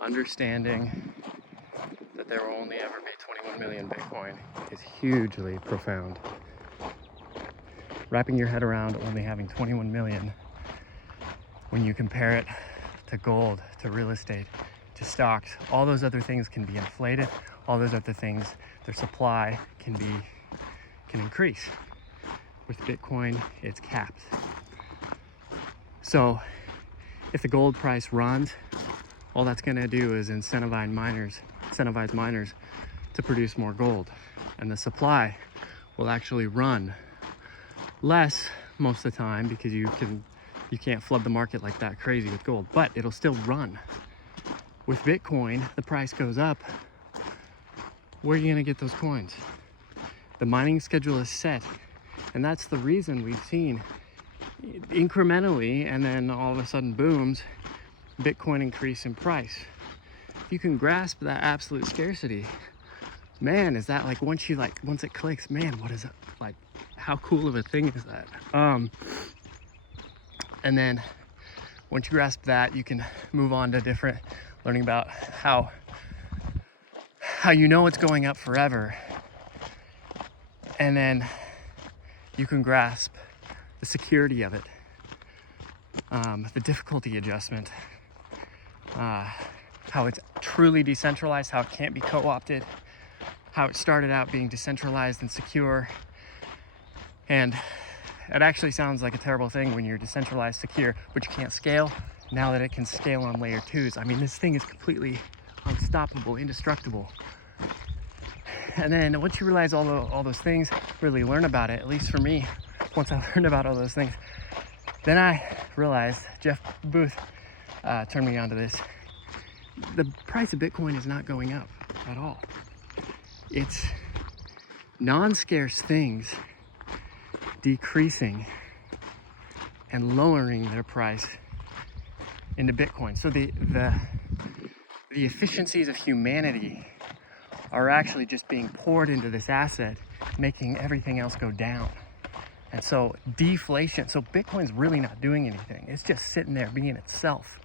understanding that there will only ever be 21 million Bitcoin is hugely profound. Wrapping your head around only having 21 million when you compare it to gold, to real estate, to stocks, all those other things can be inflated. All those other things, their supply can increase. With Bitcoin, it's capped. So if the gold price runs, all that's gonna do is incentivize miners to produce more gold. And the supply will actually run less most of the time because you can't flood the market like that crazy with gold, but it'll still run. With Bitcoin, the price goes up. Where are you gonna get those coins? The mining schedule is set, and that's the reason we've seen incrementally, and then all of a sudden booms, Bitcoin increase in price. If you can grasp that absolute scarcity, man, is that like once it clicks, man, what is it like? How cool of a thing is that? And then once you grasp that, you can move on to learning about how you know it's going up forever. And then you can grasp the security of it, the difficulty adjustment, how it's truly decentralized, how it can't be co-opted, how it started out being decentralized and secure. And it actually sounds like a terrible thing when you're decentralized, secure, but you can't scale. Now that it can scale on layer 2s, I mean, this thing is completely unstoppable, indestructible. And then once you realize all those things, really learn about it, at least for me, once I learned about all those things, then I realized, Jeff Booth turned me onto this, the price of Bitcoin is not going up at all. It's non-scarce things decreasing and lowering their price into Bitcoin. So the efficiencies of humanity are actually just being poured into this asset, making everything else go down. And so deflation, so Bitcoin's really not doing anything. It's just sitting there being itself,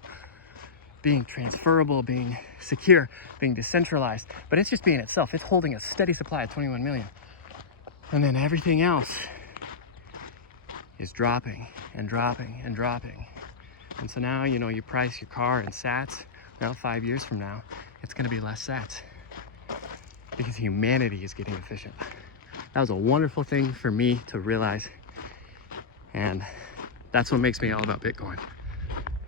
being transferable, being secure, being decentralized, but it's just being itself. It's holding a steady supply of 21 million. And then everything else is dropping and dropping and dropping. And so now, you know, you price your car in sats. Now 5 years from now, it's gonna be less sats because humanity is getting efficient. That was a wonderful thing for me to realize. And that's what makes me all about Bitcoin.